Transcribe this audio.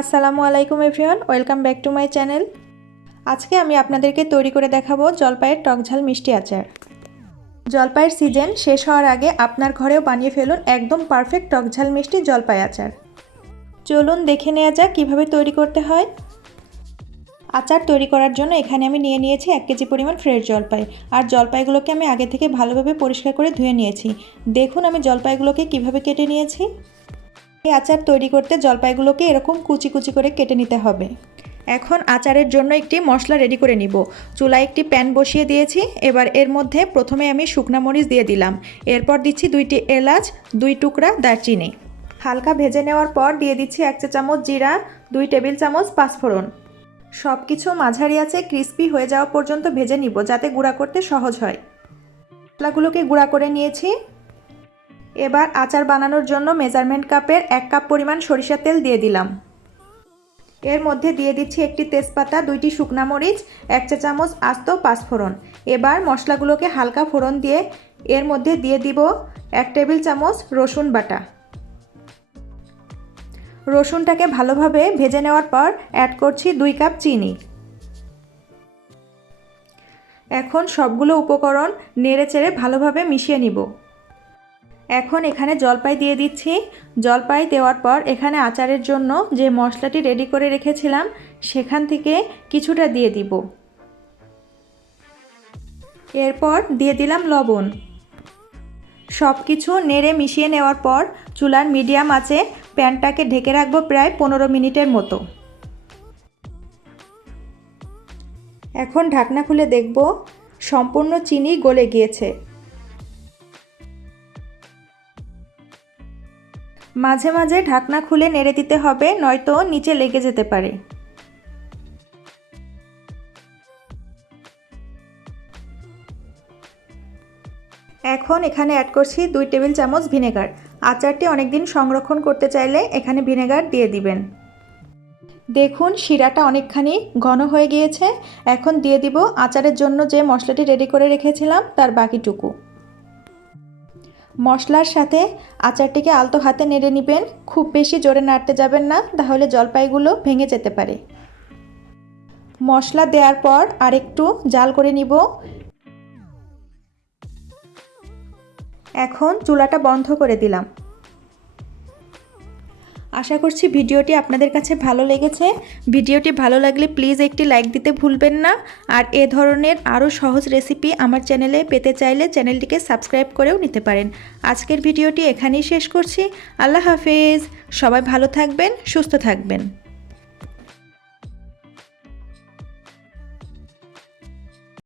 আসসালামু আলাইকুম everyone, welcome back to my channel. আজকে আমি আপনাদেরকে তৈরি করে দেখাবো জলপাইয়ের টকঝাল মিষ্টি আচার। জলপাইয়ের সিজন শেষ হওয়ার আগে আপনার ঘরেও বানিয়ে ফেলুন একদম পারফেক্ট টকঝাল মিষ্টি জলপাই আচার। চলুন দেখে নেওয়া যাক কীভাবে তৈরি করতে হয়। আচার তৈরি করার জন্য এখানে আমি নিয়ে নিয়েছি এক কেজি পরিমাণ ফ্রেশ জলপাই। আর জলপাইগুলোকে আমি আগে থেকে ভালোভাবে পরিষ্কার করে ধুয়ে নিয়েছি। দেখুন আমি জলপাইগুলোকে কীভাবে কেটে নিয়েছি। এই আচার তৈরি করতে জলপাইগুলোকে এরকম কুচি কুচি করে কেটে নিতে হবে। এখন আচারের জন্য একটি মশলা রেডি করে নিব। চুলায় একটি প্যান বসিয়ে দিয়েছি। এবার এর মধ্যে প্রথমে আমি শুকনা মরিচ দিয়ে দিলাম। এরপর দিচ্ছি দুইটি এলাচ, দুই টুকরা দারচিনি। হালকা ভেজে নেওয়ার পর দিয়ে দিচ্ছি এক চা চামচ জিরা, দুই টেবিল চামচ পাঁচফোড়ন। সব কিছু মাঝারি আছে ক্রিস্পি হয়ে যাওয়া পর্যন্ত ভেজে নিব যাতে গুঁড়া করতে সহজ হয়। মশলাগুলোকে গুঁড়া করে নিয়েছি। এবার আচার বানানোর জন্য মেজারমেন্ট কাপের এক কাপ পরিমাণ সরিষার তেল দিয়ে দিলাম। এর মধ্যে দিয়ে দিচ্ছি একটি তেজপাতা, দুইটি শুকনা মরিচ, এক চা চামচ আস্ত পাঁচফোড়ন। এবার মশলাগুলোকে হালকা ফোড়ন দিয়ে এর মধ্যে দিয়ে দিব এক টেবিল চামচ রসুন বাটা। রসুনটাকে ভালোভাবে ভেজে নেওয়ার পর অ্যাড করছি দুই কাপ চিনি। এখন সবগুলো উপকরণ নেড়ে চেড়ে ভালোভাবে মিশিয়ে নিব। এখন এখানে জলপাই দিয়ে দিচ্ছি। জলপাই দেওয়ার পর এখানে আচারের জন্য যে মশলাটি রেডি করে রেখেছিলাম, সেখান থেকে কিছুটা দিয়ে দিব। এরপর দিয়ে দিলাম লবণ। সব কিছু নেড়ে মিশিয়ে নেওয়ার পর চুলার মিডিয়াম আছে প্যানটাকে ঢেকে রাখব প্রায় পনেরো মিনিটের মতো। এখন ঢাকনা খুলে দেখব সম্পূর্ণ চিনি গলে গিয়েছে। মাঝে মাঝে ঢাকনা খুলে নেড়ে দিতে হবে, নয়তো নিচে লেগে যেতে পারে। এখন এখানে অ্যাড করছি দুই টেবিল চামচ ভিনেগার। আচারটি অনেকদিন সংরক্ষণ করতে চাইলে এখানে ভিনেগার দিয়ে দিবেন। দেখুন, শিরাটা অনেকখানি ঘন হয়ে গিয়েছে। এখন দিয়ে দিব আচারের জন্য যে মশলাটি রেডি করে রেখেছিলাম, তার বাকিটুকু। মশলার সাথে আচারটিকে আলতো হাতে নেড়ে নেবেন। খুব বেশি জোরে নাড়তে যাবেন না, তাহলে জলপাইগুলো ভেঙে যেতে পারে। মশলা দেওয়ার পর আরেকটু জাল করে নিব। এখন চুলাটা বন্ধ করে দিলাম। আশা করছি ভিডিওটি আপনাদের কাছে ভালো লেগেছে। ভিডিওটি ভালো লাগলে প্লিজ একটি লাইক দিতে ভুলবেন না। আর এ ধরনের আরও সহজ রেসিপি আমার চ্যানেলে পেতে চাইলে চ্যানেলটিকে সাবস্ক্রাইব করেও নিতে পারেন। আজকের ভিডিওটি এখানেই শেষ করছি। আল্লাহ হাফেজ। সবাই ভালো থাকবেন, সুস্থ থাকবেন।